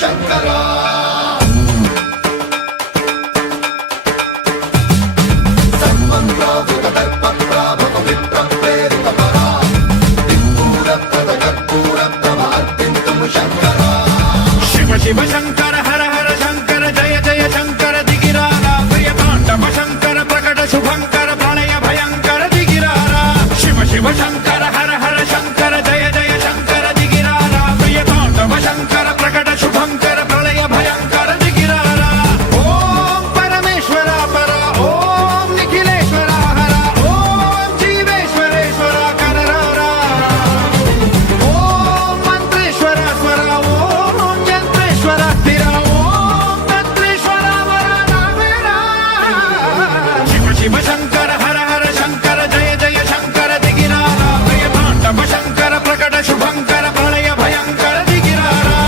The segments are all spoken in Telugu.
శంకరా శివ శంకర హర హర శంకర జయ జయ శంకర దిగిరారా ప్రియ తాండవ శంకర ప్రకట శుభంకర ప్రళయ భయంకర దిగిరారా శివ శివ శంకర హర హర శంకర జయ జయ శంకర దిగిరారా ప్రియ తాండవ శంకర ప్రకట శుభంకర ప్రళయ భయంకర దిగిరారా ఓం పరమేశ్వర పర ఓం నిఖిలేశ్వర హర ఓం జీవేశ్వరేశ్వర కరరారా ఓం మంత్రేశ్వర స్వర ఓం యంత్రేశ్వర స్థిర ఓం తంత్రేశ్వర వర నామేరా శివ శివ శంకర హర హర శంకర జయ జయ శంకర దిగిరారా ప్రియ తాండవ శంకర ప్రకట శుభంకర ప్రళయ భయంకర దిగిరారా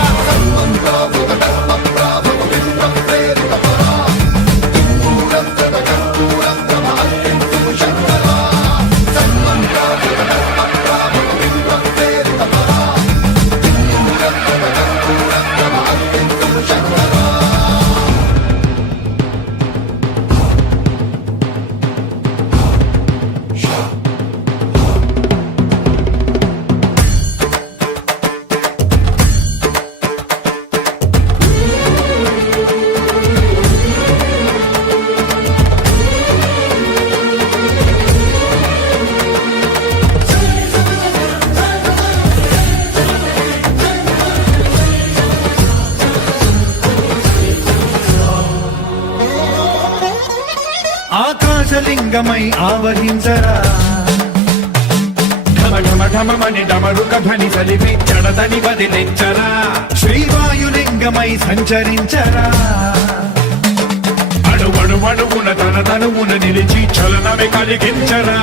ఆకాశలింగమై ఆవహించరా ఢమ ఢమ ఢమమని డమరుక ధ్వని సలిపి జడదని వదిలించరా శ్రీవాయులింగమై సంచరించరా అణువణువున తన తనువున నిలిచి చలనమే కలిగించరా